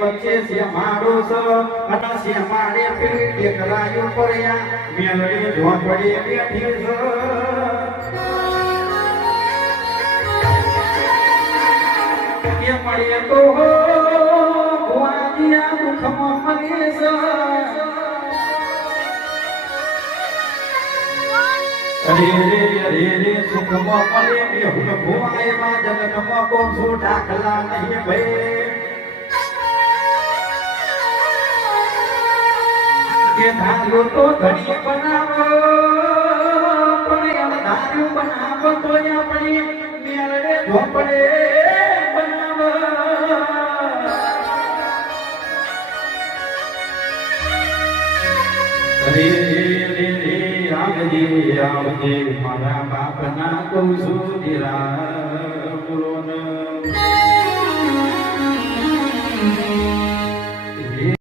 बच्चे से मारो सो अटा से मारे फिर देखरायो पड़या मेलड़ी झोपड़ी बैठी सो ये पड़े तो हो बुआदिया मुख ममले सो अरे रे सुख ममले में हुन बुआए मा जगत म को सो ढाकला नहीं भई धार्यो तो घड़ी बनावो पण धार्यो बनावो तो अपनी मेलड़े झोपड़े बनावो रे रे रे आवजे मारा बाप ना कहू છું દીરા બોલો